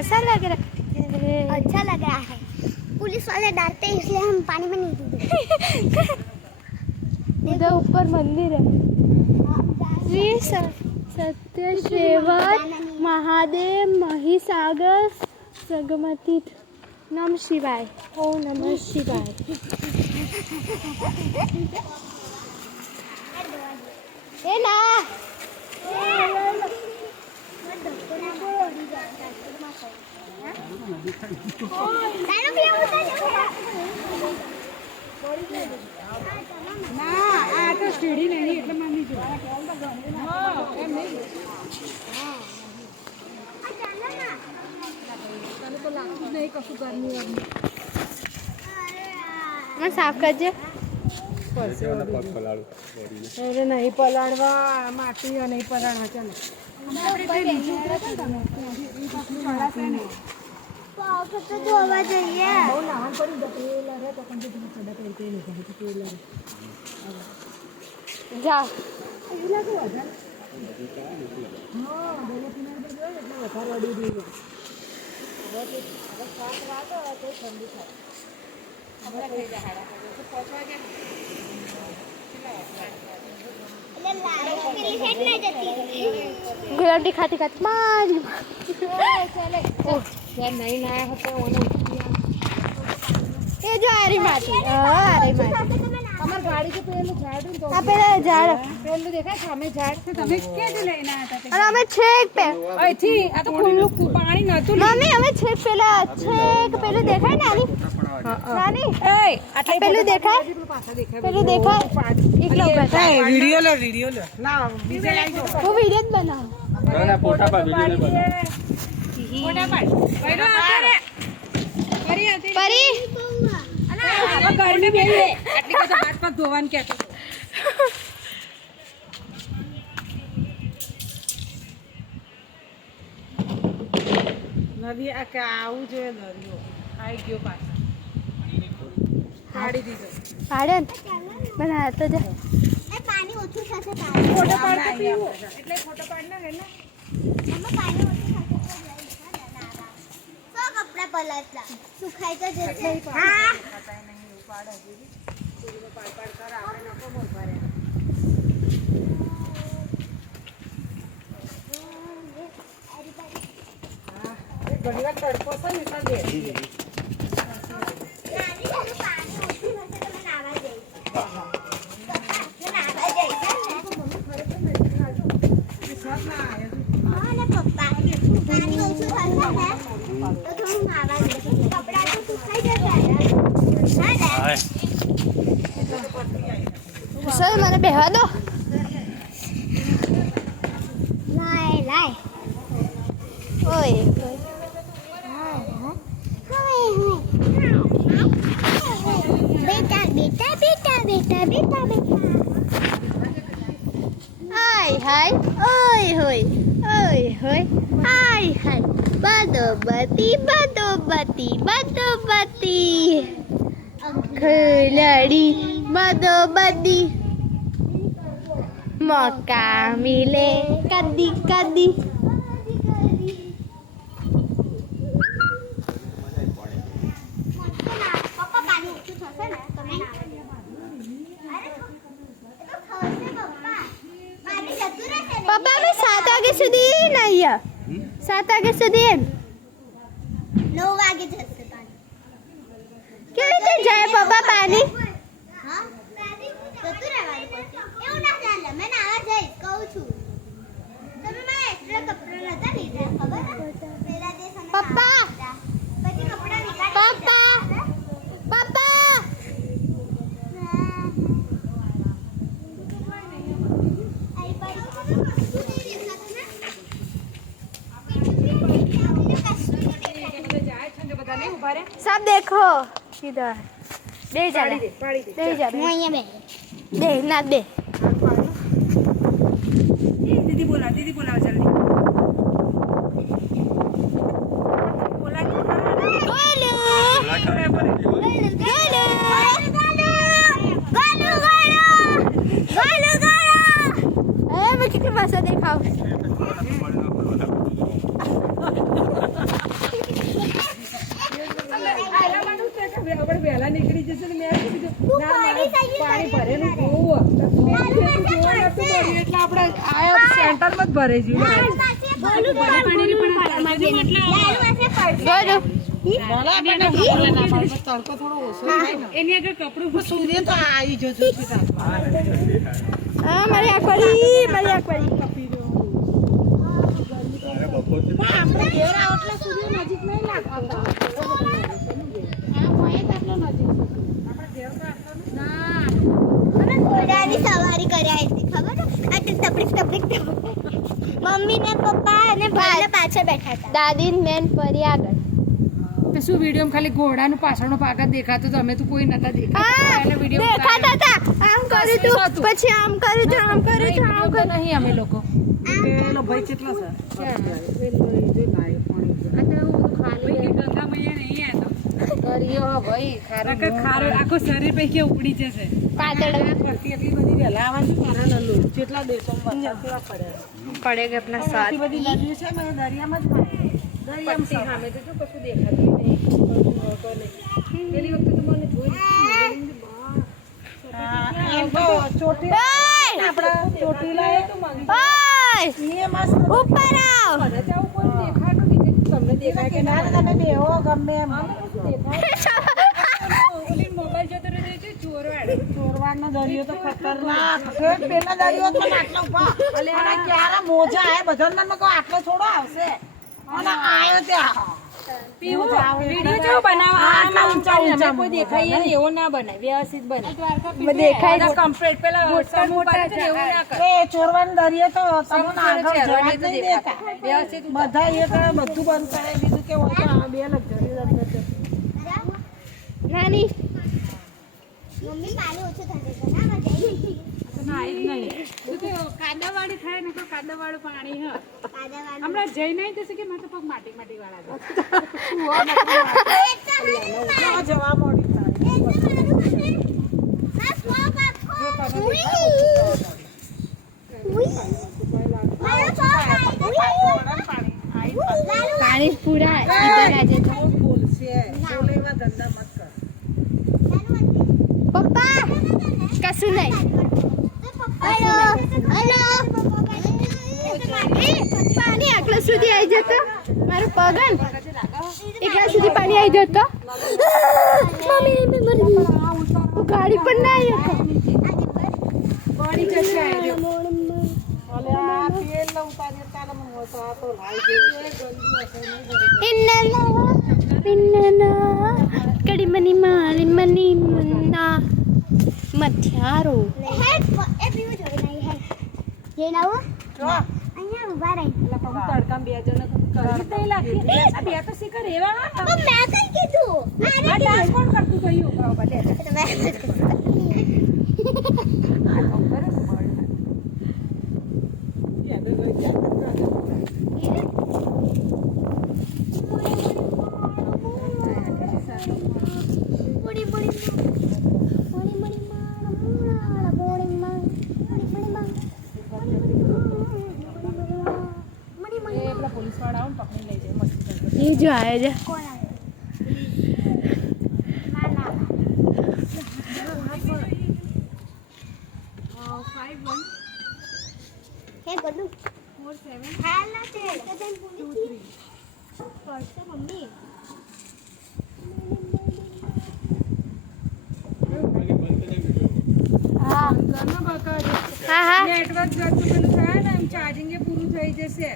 कैसा लग रहा है? अच्छा लग रहा है। पुलिस वाले डरते हैं इसलिए हम पानी में नहीं कूदे। उधर ऊपर मंदिर है। श्री सत्यश्रेवर महादेव महिसागर सगमती नम शिवाय। ओम नमः शिवाय। ए ना આ તો સીડી નહીં એટલે માની જો એમ નહીં તને તો લાગતું જ નહીં કશું ગરમી વરમી मैं साफ करजे અરે નહીં પલાળવા માટી નહીં પલાળવા ચાલો तो धोवा चाहिए। બહુ લહાન પડી જતો રહે તો પણ ચડા કરતે નહીં કહે जा એ લાગે વધારે હા દરિયા કિનારે પર જોઈએ એટલે વધારે અડી દઈએ હવે સાત વાગે તો ઠંડી થાય આપણે થઈ જાય હાડા તો પહોંચવા ગયા गुलाटी खाती खाती मारी यार नहीं नया होता वो ये जो आ रही माटी आ रही माटी हमार गाड़ी के पेड़ झाड़ तो आ पेला झाड़ पेड़ देखा सामे झाड़ से તમે ક્યાંથી લઈને આયા હતા और हमें छेक पे અહીંથી આ તો ખુલ્લું પાણી નતું मम्मी हमें छेक पेला छेक पेलो देखा है नानी नानी એ आ पेलो देखा है પાછા દેખાય पेलो देखा है एक लोग बैठा है वीडियो लो ना બીજે લાઈ દો वो वीडियो बनाओ ના ફોટા પા વિડિયો બનાવ ફોટા પાડ પહેલો આતે પરી આતે परी આ ગરમી બેહી આટલી તો હાથ પગ ધોવાન કહેતો નદી આ કે આવું જોઈએ દરિયો આઈ ગયો પાછો કાઢી દીધો आड़न बना तो जा पानी ओछું થશે ફોટો પાડતો પીવો એટલે ફોટો પાડના હે ને એમાં પાણી ઓછું થશે તો કપડા પલાટલા સુખાય તો જશે હા પતાય નહીં ઉપાડે દીદી ચૂલો પાડ પાડ કર આપણે નકો મોર ભરે ઘણી વાર તડકો છે ને એટલે બેસી નાની ઘરે પાણી ઓછું થશે તો મને આવા જઈશ મને આવા જઈશ હા ને પપ્પા પાણી ઓછું થશે ને તો થોડું આવા જઈશ કપડા તો સુખાઈ જશે હા ને सर मैंने बेहा दो લાય લાય ओए बेटा बेटा बेटा बेटा बेटा बेटा हाय हाय ओए होय ओए होय हाय हाय बदोबती बदोबती बदोबती खिलाड़ी बदोबती मौका मिले कदी कदी પપ્પા પાણી ઓછું થશે ને તમે અરે એ તો થશે પપ્પા પાણી જતું રહેશે ને पापा मैं 7 वागे સુધી નહીં 7 વાગ્યા સુધી 9 વાગે જશે પાણી કેવી રીતે જાય પપ્પા પાણી હા જતું રહેવાનું પછી એવું ના ચાલે મેં આવા જઈશ કહું છું તમે મારા એક્સ્ટ્રા કપડા નતા લીધા ખબર પેલા જે સમય પપ્પા પછી કપડા નીકાળી પપ્પા પપ્પા आई पानी कશું નહીં દેખાતું ને બધા જાય છે ને બધા નહીં ઉભા રે सब देखो इधर दे जा પાડી દે दे जा હું અહીંયા બે दे ना दे દીદી બોલાવ જલ્દી બોલા गोलू मैं कितनी भाषा देखाओ વહેલા નીકળી જશે ને મેં શું કીધું, તું ના, પડી ના, જઈએ પાણી તો ભરેલું ભરે. જોવું. મેં લાલુ કીધું પાસે જોવા નતું પડશે. મળ્યું એટલે આપણે આયા સેન્ટરમાં જ ભરે છે. લાલુ પાસે પડશે. ભલે આપણને ખબર ના પડે, પણ તડકો થોડો ઓછો થાય ને. એની આગળ કપડું પણ સૂર્ય તો આવી જશે સીધા. હા મારી આંખ પડી મારી આંખ પડી અરે બપોરથી પણ આપણે ઘેર આવો એટલે સૂર્ય નજીક નહીં લાગતો. આ હોય તો આટલો નજીક છે. આપણે ઘેર તો આટલો ના. અમે ઘોડાની સવારી કર્યા હતી ખબર છે? આ તે તપડીક તપડીક મમ્મી ને પપ્પા અને ભાઈ પાછળ બેઠા હતા. દાદી મેન પરી આગળ તો શું વિડીયો ખાલી ઘોડાનું પાછળનો ભાગ જ દેખાતો તો અમે તો કોઈ નતા હા દેખાતા વિડીયો દેખાતા હતા આમ કર્યું તું પછી આમ કર્યું તું આમ કર્યું તું આમ કર્યું નહીં અમે લોકો પેલો ભાઈ કેટલો છે? ગંગા મૈયા નહીં કર્યો ભાઈ ખારો આખો શરીર પૈકી ઉપડી જશે પાતળ ફરતી એટલી બધી વહેલા આવવાની છે મારા નલ્લુ. જેટલા દેશોમાં વરસાદ કેવા પડ્યા. પડે કે આપના સાથ આટલી બધી નદીઓ છે ને દરિયામાં જ પાણી. દરિયામાં સામે તો શું કશું દેખાતું નહીં કશું હોતું નહીં. પેલી વખતે તો મને જોઈ એમ તો ચોટી આપણા ચોટીલા એ તો માંગી ઓય એ મસ્ત ઉપર આવ મને તો આવું કોઈ દેખાતું નહીં તમને દેખાય કે ના તમે બેહો ગમે એમ. ઓલી મોબાઈલ જતો રહે છે ચોરવાડ ચોરવાડનો દરિયો તો ખતરનાક છે. પેલા દરિયો તો આટલો ઉભા. અને ક્યારે મોજા આયા બધાના માં કહું આટલો થોડો આવશે. અને આયો ત્યાં. વિડીયો જેવો બનાવો આટલા ઊંચા ઊંચા કોઈ દેખાય ને એવો ના બનાય વ્યવસ્થિત બને દેખાય કમ્પ્લીટ પેલા સમૂહ પાડે છે એવું ના કરે એ ચોરવાનો દરિયો તો તમને આગળ જવા જ નહીં દેતા. વ્યવસ્થિત બધા એ કરે બધું બંધ કરાવી દીધું કે હોય તો આ બે લક્ઝરી અંદર છે. નાની મમ્મી પાણી ઓછું થશે તો ના મજા આવી. ના જ નહીં કાદાવાળી થાય ને તો કાદાવાળું પાણી હ કાદાવાળું. હમણાં જઈ નહીં થશે કે મારે તો પગ માટી માટી વાળા આ જવા મોડી થાય. પાણી પૂરા ઈધર આજે તો બોલશે. બોલે એવા ધંધા મત કર. પપ્પા કશું નહીં હેલો હેલો પાણી આટલા સુધી આવી જતો મારો પગન એટલા સુધી પાણી આવી જતો મમ્મી મેં મરી ગઈ હું ગાડી પણ ના આવી પડી જશે અલે આ તેલ ન ઉતારી તાલે મને હોય તો આ તો લાઈ જેવું છે. ઇન્નના કડી મની મના મથ્યારો હેડ એ પીવું જોઈએ નહીં હેડ જઈને આવો જો અહીંયા ઊભા રહી તડકામાં બે જણ કરી જ નહીં લાગતી આ બે તો શીખર એવા હતા. તો મેં કઈ કીધું આ ડાન્સ કોણ કરતું થયું ઉભા ઉભા લે તો મેં બુડી બુડી બુડી બુડી મારા બોડી માં બુડી બુડી માં મણી મણી એ પેલા પોલીસ વાળા આવું પકડી લઈ જાય મસ્તી કરતા. એ જો આયા છે કોણ આવ્યો ના હે ગડુ 47 હાલા તે તો જન પૂરી પડશે મમ્મી હા ઘરમાં બકા હા હા નેટવર્ક જતું પેલું થાય ને એમ ચાર્જિંગ એ પૂરું થઈ જશે